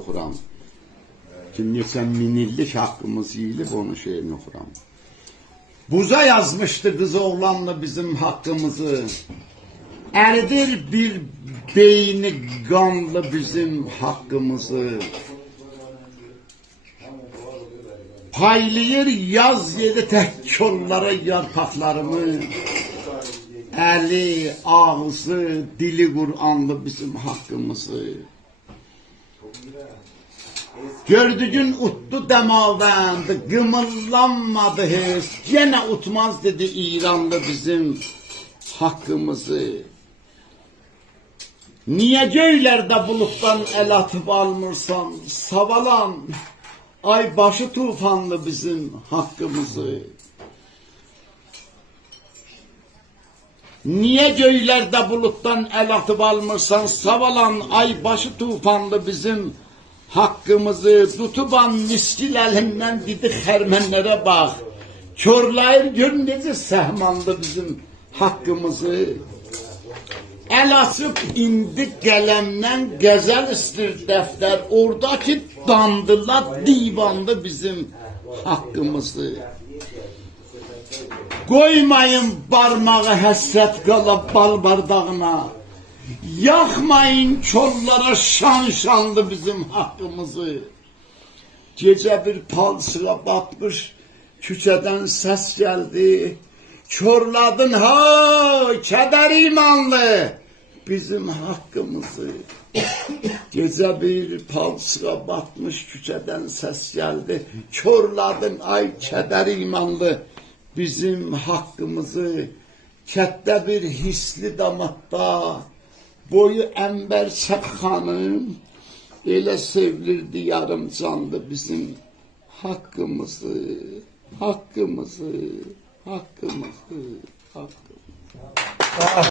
Okuram. Kim neçə minillik haqqımız yiyilib onu şeyini okuram. Buza yazmıştı kız oğlanla bizim hakkımızı. Erdir bir beyni kanlı bizim hakkımızı. Paylıyır yaz yedi tek yollara yarpaklarımı. Eli, ağzı, dili Kur'anlı bizim hakkımızı. Gördüğün uttu demavendi, gımıllanmadı hiç. Gene utmaz dedi İranlı bizim hakkımızı. Niye göylerde buluttan el atıp almırsan, savalan ay başı tufanlı bizim hakkımızı. Niye göylerde buluttan el atıp almırsan, savalan ay başı tufanlı bizim hakkımızı. Tutuban miskil elinden gidip hermenlere bak. Körlayır gör nece sehmanlı bizim hakkımızı. El açıp indi gelemden gezel istir defter. Oradaki dandılar divanlı bizim hakkımızı. Koymayın parmağı həsrət qala bal bardağına. Yakmayın çollara şan şanlı bizim hakkımızı. Gece bir palsığa batmış, küçeden ses geldi. Çorladın ha keder imanlı bizim hakkımızı. Gece bir palsığa batmış, küçeden ses geldi. Çorladın ay keder imanlı bizim hakkımızı. Kette bir hisli damatda boyu ember çakhanım elə sevlirdi yarım canlı bizim hakkımızı, hakkımızı, hakkımızı, hakkımızı.